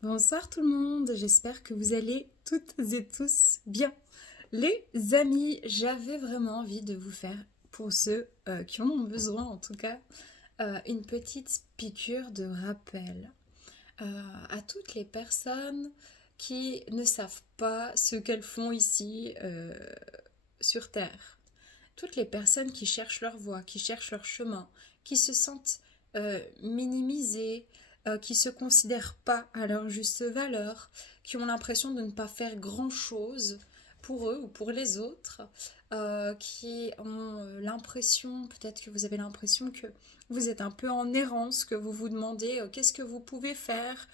Bonsoir tout le monde, j'espère que vous allez toutes et tous bien. Les amis, j'avais vraiment envie de vous faire, pour ceux qui en ont besoin en tout cas, une petite piqûre de rappel à toutes les personnes qui ne savent pas ce qu'elles font ici sur Terre. Toutes les personnes qui cherchent leur voie, qui cherchent leur chemin, qui se sentent minimisées, qui se considèrent pas à leur juste valeur, qui ont l'impression de ne pas faire grand-chose pour eux ou pour les autres, qui ont l'impression, peut-être que vous avez l'impression que vous êtes un peu en errance, que vous vous demandez qu'est-ce que vous pouvez faire,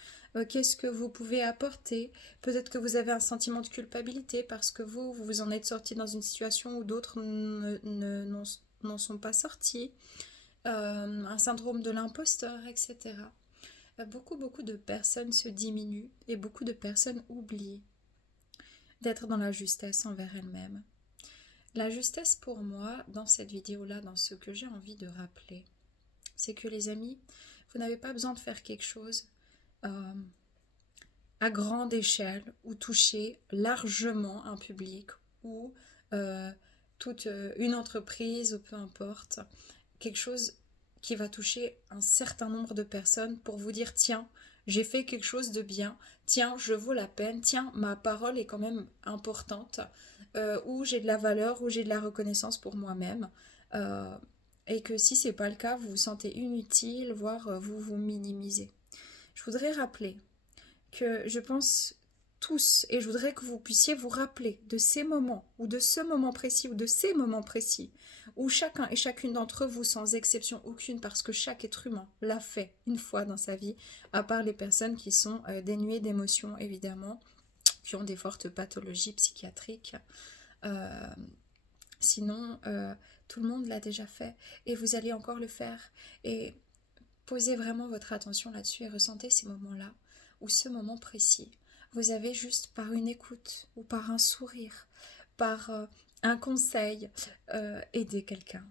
qu'est-ce que vous pouvez apporter. Peut-être que vous avez un sentiment de culpabilité parce que vous vous en êtes sorti dans une situation où d'autres n'en sont pas sortis. Un syndrome de l'imposteur, etc. Beaucoup de personnes se diminuent et beaucoup de personnes oublient d'être dans la justesse envers elles-mêmes. La justesse pour moi, dans cette vidéo-là, dans ce que j'ai envie de rappeler, c'est que les amis, vous n'avez pas besoin de faire quelque chose euh, à grande échelle ou toucher largement un public ou euh, toute une entreprise ou peu importe, quelque chose qui va toucher un certain nombre de personnes pour vous dire tiens, j'ai fait quelque chose de bien, tiens, je vaux la peine, tiens, ma parole est quand même importante, ou j'ai de la valeur, ou j'ai de la reconnaissance pour moi-même. Euh, et que si c'est pas le cas, vous vous sentez inutile, voire vous vous minimisez. Je voudrais rappeler que je pense tous, et je voudrais que vous puissiez vous rappeler de ces moments, ou de ce moment précis, ou de ces moments précis, où chacun et chacune d'entre vous, sans exception aucune, parce que chaque être humain l'a fait une fois dans sa vie, à part les personnes qui sont dénuées d'émotions, évidemment, qui ont des fortes pathologies psychiatriques. Euh, sinon, tout le monde l'a déjà fait, et vous allez encore le faire. Et posez vraiment votre attention là-dessus et ressentez ces moments-là, ou ce moment précis. Vous avez juste par une écoute ou par un sourire, par un conseil, aider quelqu'un.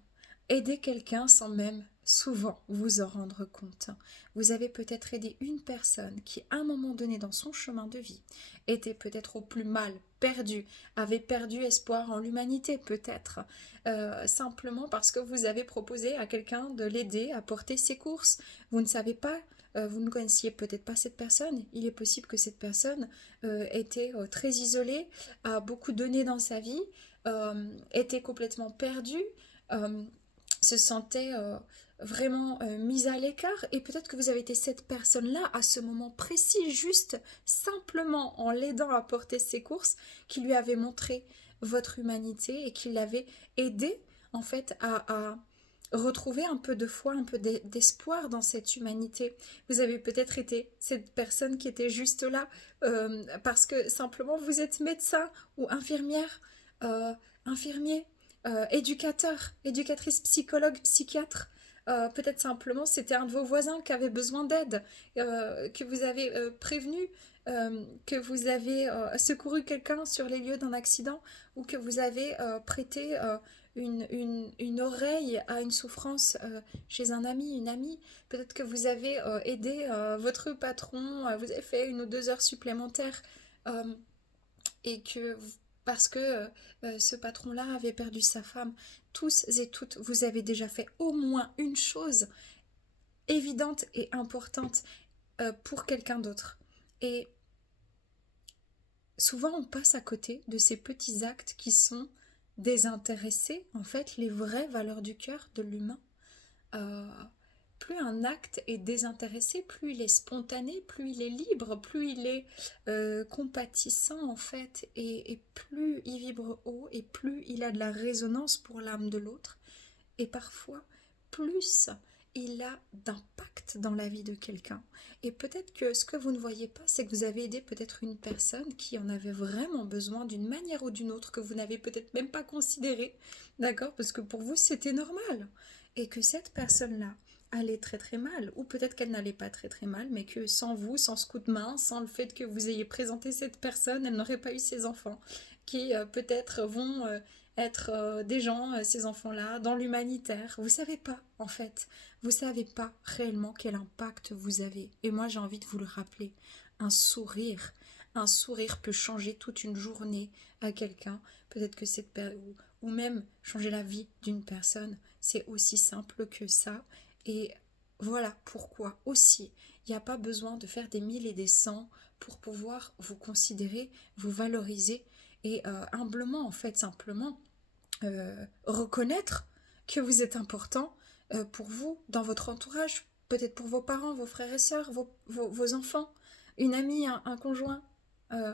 Aider quelqu'un sans même souvent vous en rendre compte. Vous avez peut-être aidé une personne qui, à un moment donné dans son chemin de vie, était peut-être au plus mal, perdu, avait perdu espoir en l'humanité peut-être, simplement parce que vous avez proposé à quelqu'un de l'aider à porter ses courses. Vous ne savez pas, vous ne connaissiez peut-être pas cette personne. Il est possible que cette personne était très isolée, a beaucoup donné dans sa vie, était complètement perdue, euh, se sentait vraiment mise à l'écart, et peut-être que vous avez été cette personne-là à ce moment précis, juste simplement en l'aidant à porter ses courses, qui lui avait montré votre humanité et qui l'avait aidé en fait à retrouver un peu de foi, un peu d'espoir dans cette humanité. Vous avez peut-être été cette personne qui était juste là parce que simplement vous êtes médecin ou infirmière, euh, infirmier, éducateur, éducatrice, psychologue, psychiatre. Peut-être simplement c'était un de vos voisins qui avait besoin d'aide, que vous avez prévenu, que vous avez secouru quelqu'un sur les lieux d'un accident, ou que vous avez prêté une oreille à une souffrance chez un ami, une amie. Peut-être que vous avez aidé votre patron, vous avez fait 1 ou 2 heures supplémentaires, euh, et que parce que ce patron-là avait perdu sa femme. Tous et toutes, vous avez déjà fait au moins une chose évidente et importante pour quelqu'un d'autre. Et souvent, on passe à côté de ces petits actes qui sont désintéressés, en fait, les vraies valeurs du cœur de l'humain. Euh, Plus un acte est désintéressé, plus il est spontané, plus il est libre, plus il est compatissant en fait, et plus il vibre haut, et plus il a de la résonance pour l'âme de l'autre, et parfois plus il a d'impact dans la vie de quelqu'un. Et peut-être que ce que vous ne voyez pas, c'est que vous avez aidé peut-être une personne qui en avait vraiment besoin d'une manière ou d'une autre, que vous n'avez peut-être même pas considéré, d'accord, parce que pour vous c'était normal, et que cette personne-là allait très très mal, ou peut-être qu'elle n'allait pas très très mal, mais que sans vous, sans ce coup de main, sans le fait que vous ayez présenté cette personne, elle n'aurait pas eu ses enfants, qui peut-être vont être des gens, ces enfants-là, dans l'humanitaire. Vous savez pas, en fait. Vous savez pas réellement quel impact vous avez. Et moi, j'ai envie de vous le rappeler. Un sourire peut changer toute une journée à quelqu'un. Peut-être que ou même changer la vie d'une personne. C'est aussi simple que ça. Et voilà pourquoi aussi, il n'y a pas besoin de faire des 1000 et des 100 pour pouvoir vous considérer, vous valoriser et humblement, en fait, simplement reconnaître que vous êtes important pour vous, dans votre entourage, peut-être pour vos parents, vos frères et sœurs, vos enfants, une amie, un conjoint, euh,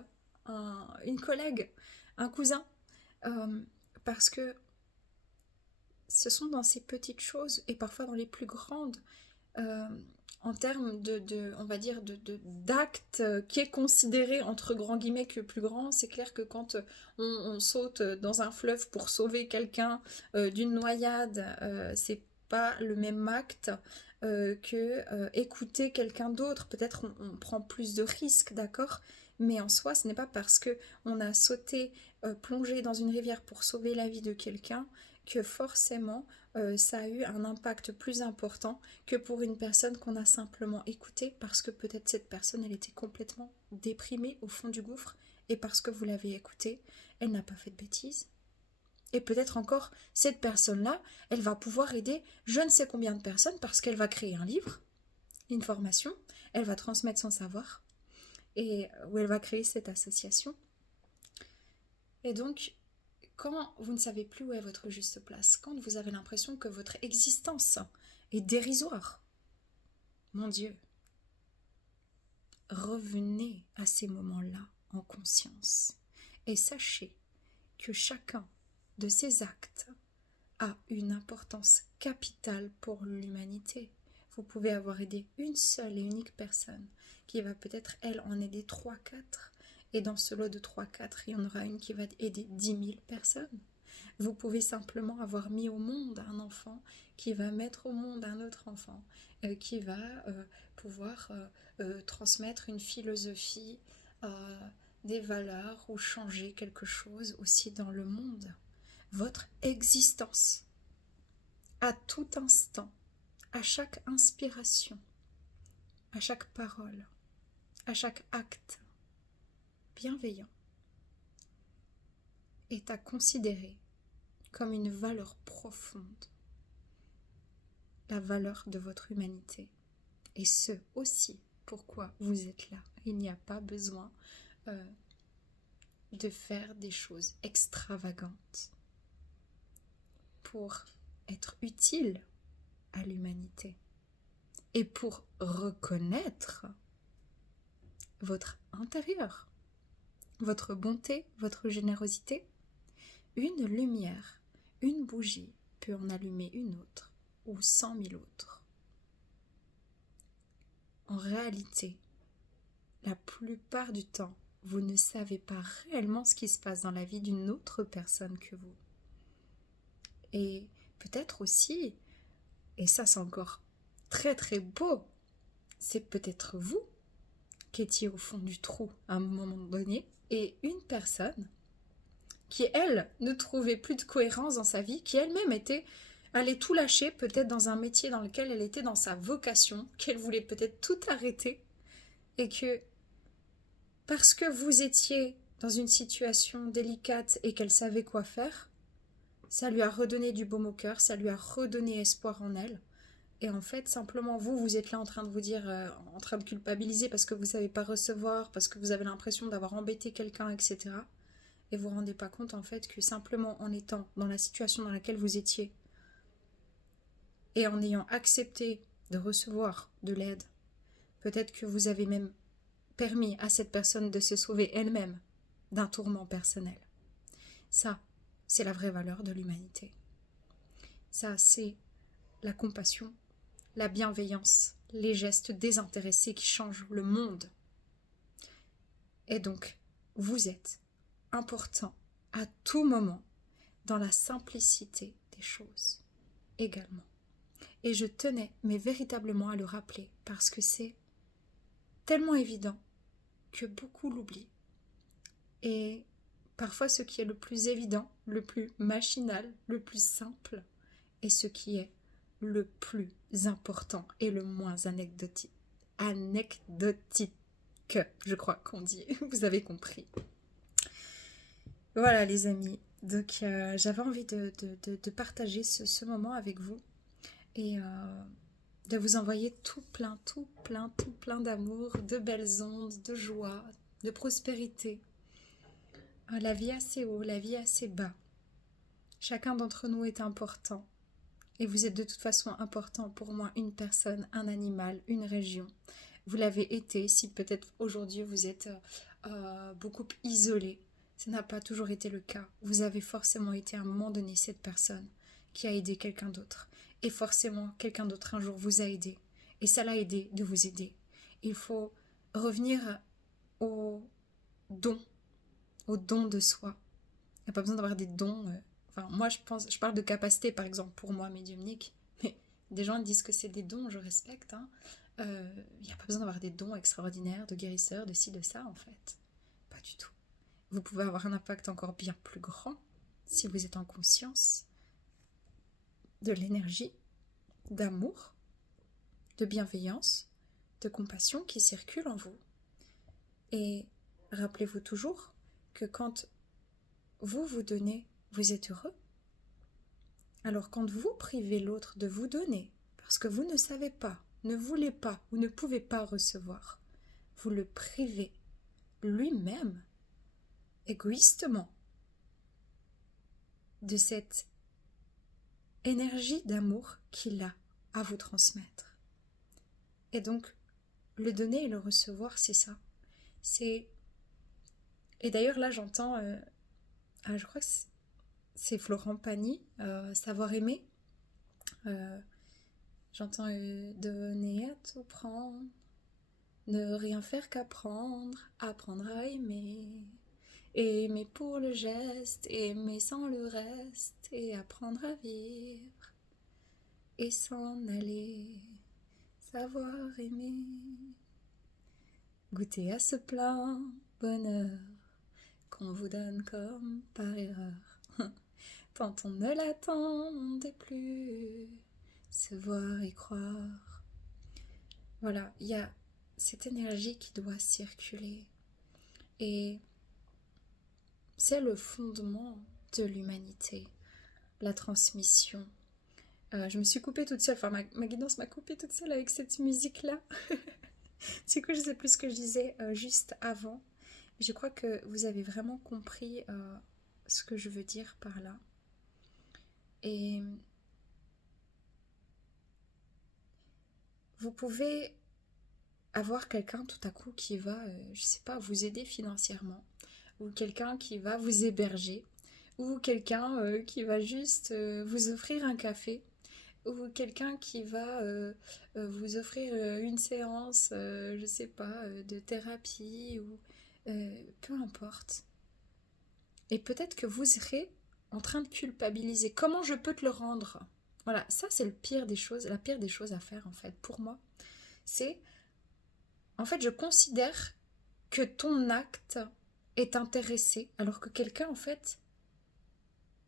une collègue, un cousin. Euh, Parce que ce sont dans ces petites choses et parfois dans les plus grandes, euh, en termes on va dire, d'actes qui est considéré entre grands guillemets que plus grand. C'est clair que quand on saute dans un fleuve pour sauver quelqu'un d'une noyade, c'est pas le même acte que écouter quelqu'un d'autre. Peut-être on prend plus de risques, d'accord, mais en soi, ce n'est pas parce que on a sauté, plongé dans une rivière pour sauver la vie de quelqu'un que forcément ça a eu un impact plus important que pour une personne qu'on a simplement écoutée parce que peut-être cette personne elle était complètement déprimée au fond du gouffre et parce que vous l'avez écoutée, elle n'a pas fait de bêtises. Et peut-être encore, cette personne-là, elle va pouvoir aider je ne sais combien de personnes parce qu'elle va créer un livre, une formation, elle va transmettre son savoir et où elle va créer cette association. Et donc, quand vous ne savez plus où est votre juste place, quand vous avez l'impression que votre existence est dérisoire, mon Dieu, revenez à ces moments-là en conscience et sachez que chacun de ces actes a une importance capitale pour l'humanité. Vous pouvez avoir aidé une seule et unique personne qui va peut-être, elle, en aider 3-4. Et dans ce lot de 3-4, il y en aura une qui va aider 10 000 personnes. Vous pouvez simplement avoir mis au monde un enfant qui va mettre au monde un autre enfant, qui va pouvoir transmettre une philosophie, des valeurs ou changer quelque chose aussi dans le monde. Votre existence, à tout instant, à chaque inspiration, à chaque parole, à chaque acte bienveillant, est à considérer comme une valeur profonde, la valeur de votre humanité. Et ce aussi pourquoi vous êtes là. Il n'y a pas besoin de faire des choses extravagantes pour être utile à l'humanité et pour reconnaître votre intérieur, votre bonté, votre générosité. Une lumière, une bougie peut en allumer une autre ou 100 000 autres. En réalité, la plupart du temps, vous ne savez pas réellement ce qui se passe dans la vie d'une autre personne que vous. Et peut-être aussi, et ça c'est encore très très beau, c'est peut-être vous qui étiez au fond du trou à un moment donné, et une personne qui, elle, ne trouvait plus de cohérence dans sa vie, qui elle-même allait tout lâcher, peut-être dans un métier dans lequel elle était dans sa vocation, qu'elle voulait peut-être tout arrêter, et que parce que vous étiez dans une situation délicate et qu'elle savait quoi faire, ça lui a redonné du baume au cœur, ça lui a redonné espoir en elle. Et en fait, simplement, vous êtes là en train de vous dire, en train de culpabiliser parce que vous ne savez pas recevoir, parce que vous avez l'impression d'avoir embêté quelqu'un, etc. Et vous ne vous rendez pas compte, en fait, que simplement en étant dans la situation dans laquelle vous étiez et en ayant accepté de recevoir de l'aide, peut-être que vous avez même permis à cette personne de se sauver elle-même d'un tourment personnel. Ça, c'est la vraie valeur de l'humanité. Ça, c'est la compassion, la bienveillance, les gestes désintéressés qui changent le monde. Et donc, vous êtes important à tout moment dans la simplicité des choses également. Et je tenais, mais véritablement, à le rappeler parce que c'est tellement évident que beaucoup l'oublient. Et parfois ce qui est le plus évident, le plus machinal, le plus simple, et ce qui est le plus important et le moins anecdotique. Anecdotique, je crois qu'on dit. Vous avez compris. Voilà les amis. Donc j'avais envie de partager ce moment avec vous et de vous envoyer tout plein d'amour, de belles ondes, de joie, de prospérité. La vie assez haut, la vie assez bas. Chacun d'entre nous est important. Et vous êtes de toute façon important pour moi, une personne, un animal, une région. Vous l'avez été, si peut-être aujourd'hui vous êtes beaucoup isolé. Ça n'a pas toujours été le cas. Vous avez forcément été à un moment donné cette personne qui a aidé quelqu'un d'autre. Et forcément, quelqu'un d'autre un jour vous a aidé. Et ça l'a aidé de vous aider. Il faut revenir au don de soi. Il n'y a pas besoin d'avoir des dons. Enfin, moi, je parle de capacité, par exemple, pour moi, médiumnique. Mais des gens disent que c'est des dons, je respecte. Il n'y a pas besoin d'avoir des dons extraordinaires, de guérisseurs, de ci, de ça, en fait. Pas du tout. Vous pouvez avoir un impact encore bien plus grand si vous êtes en conscience de l'énergie, d'amour, de bienveillance, de compassion qui circule en vous. Et rappelez-vous toujours que quand vous vous donnez, vous êtes heureux. Alors quand vous privez l'autre de vous donner, parce que vous ne savez pas, ne voulez pas ou ne pouvez pas recevoir, vous le privez lui-même, égoïstement, de cette énergie d'amour qu'il a à vous transmettre. Et donc, le donner et le recevoir, c'est ça. Et d'ailleurs, là, j'entends, je crois que c'est Florent Pagny, Savoir aimer. J'entends donner à tout prendre, ne rien faire qu'apprendre, apprendre à aimer. Aimer pour le geste, aimer sans le reste, et apprendre à vivre, et s'en aller, savoir aimer. Goûter à ce plein bonheur qu'on vous donne comme par erreur. Tant on ne l'attendait plus, se voir et croire. Voilà, il y a cette énergie qui doit circuler. Et c'est le fondement de l'humanité, la transmission. Je me suis coupée toute seule, enfin ma guidance m'a coupée toute seule avec cette musique-là. Du coup, je ne sais plus ce que je disais juste avant. Je crois que vous avez vraiment compris ce que je veux dire par là. Et vous pouvez avoir quelqu'un tout à coup qui va, je sais pas, vous aider financièrement, ou quelqu'un qui va vous héberger, ou quelqu'un qui va juste vous offrir un café, ou quelqu'un qui va vous offrir une séance, je sais pas, de thérapie, ou peu importe. Et peut-être que vous serez en train de culpabiliser. Comment je peux te le rendre? Voilà, ça c'est la pire des choses à faire en fait, pour moi. C'est, en fait, je considère que ton acte est intéressé, alors que quelqu'un, en fait,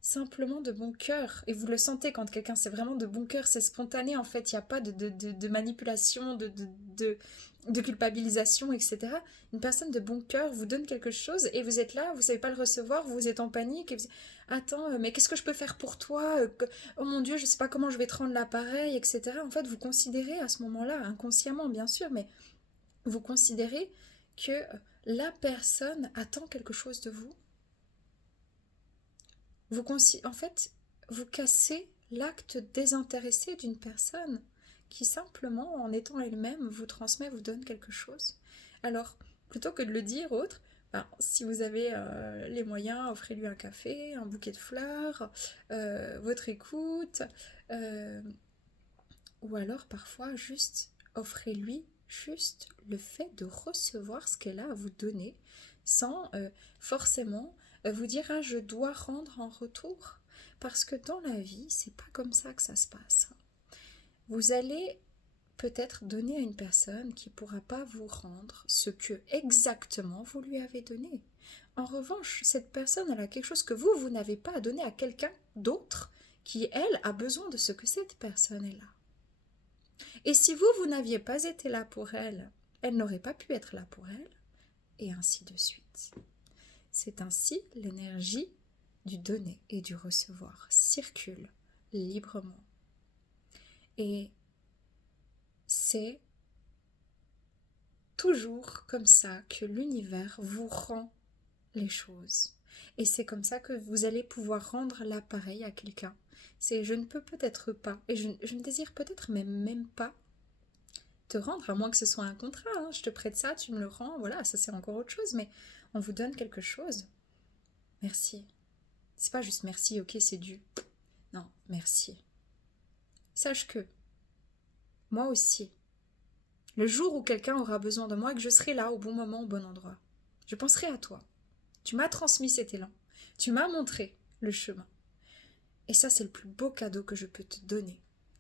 simplement de bon cœur, et vous le sentez quand quelqu'un c'est vraiment de bon cœur, c'est spontané en fait, il n'y a pas de manipulation, de culpabilisation, etc. Une personne de bon cœur vous donne quelque chose et vous êtes là, vous ne savez pas le recevoir, vous êtes en panique, et vous dites, attends, mais qu'est-ce que je peux faire pour toi? Oh mon Dieu, je ne sais pas comment je vais te rendre l'appareil, etc. En fait, vous considérez à ce moment-là, inconsciemment bien sûr, mais vous considérez que la personne attend quelque chose de vous. En fait, vous cassez l'acte désintéressé d'une personne qui simplement, en étant elle-même, vous transmet, vous donne quelque chose. Alors, plutôt que de le dire autre, si vous avez les moyens, offrez-lui un café, un bouquet de fleurs, votre écoute, ou alors parfois juste offrez-lui juste le fait de recevoir ce qu'elle a à vous donner, sans forcément vous dire « Ah, je dois rendre en retour ». Parce que dans la vie, c'est pas comme ça que ça se passe. Vous allez peut-être donner à une personne qui ne pourra pas vous rendre ce que exactement vous lui avez donné. En revanche, cette personne, elle a quelque chose que vous n'avez pas à donner à quelqu'un d'autre qui, elle, a besoin de ce que cette personne est là. Et si vous n'aviez pas été là pour elle, elle n'aurait pas pu être là pour elle, et ainsi de suite. C'est ainsi l'énergie du donner et du recevoir circule librement. Et c'est toujours comme ça que l'univers vous rend les choses. Et c'est comme ça que vous allez pouvoir rendre l'appareil à quelqu'un. C'est je ne peux peut-être pas, et je ne désire peut-être même pas te rendre, à moins que ce soit un contrat, hein. Je te prête ça, tu me le rends, voilà, ça c'est encore autre chose, mais on vous donne quelque chose. Merci. C'est pas juste merci, ok, c'est dû. Non, merci. Sache que, moi aussi, le jour où quelqu'un aura besoin de moi et que je serai là au bon moment, au bon endroit, je penserai à toi. Tu m'as transmis cet élan. Tu m'as montré le chemin. Et ça, c'est le plus beau cadeau que je peux te donner.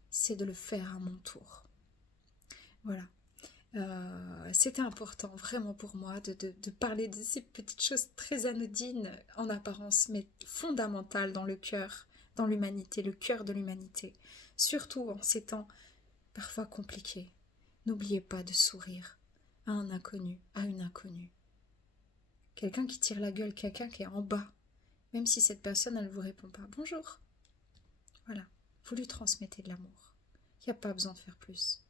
C'est de le faire à mon tour. Voilà. C'était important vraiment pour moi de parler de ces petites choses très anodines en apparence, mais fondamentales dans le cœur, dans l'humanité, le cœur de l'humanité. Surtout en ces temps parfois compliqués. N'oubliez pas de sourire à un inconnu, à une inconnue. Quelqu'un qui tire la gueule, quelqu'un qui est en bas, même si cette personne, elle ne vous répond pas. Bonjour. Voilà, vous lui transmettez de l'amour. Il n'y a pas besoin de faire plus.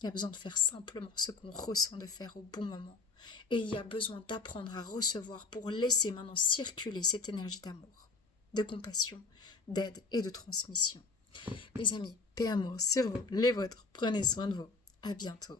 Il y a besoin de faire simplement ce qu'on ressent de faire au bon moment. Et il y a besoin d'apprendre à recevoir pour laisser maintenant circuler cette énergie d'amour, de compassion, d'aide et de transmission. Les amis, paix amour sur vous, les vôtres. Prenez soin de vous. À bientôt.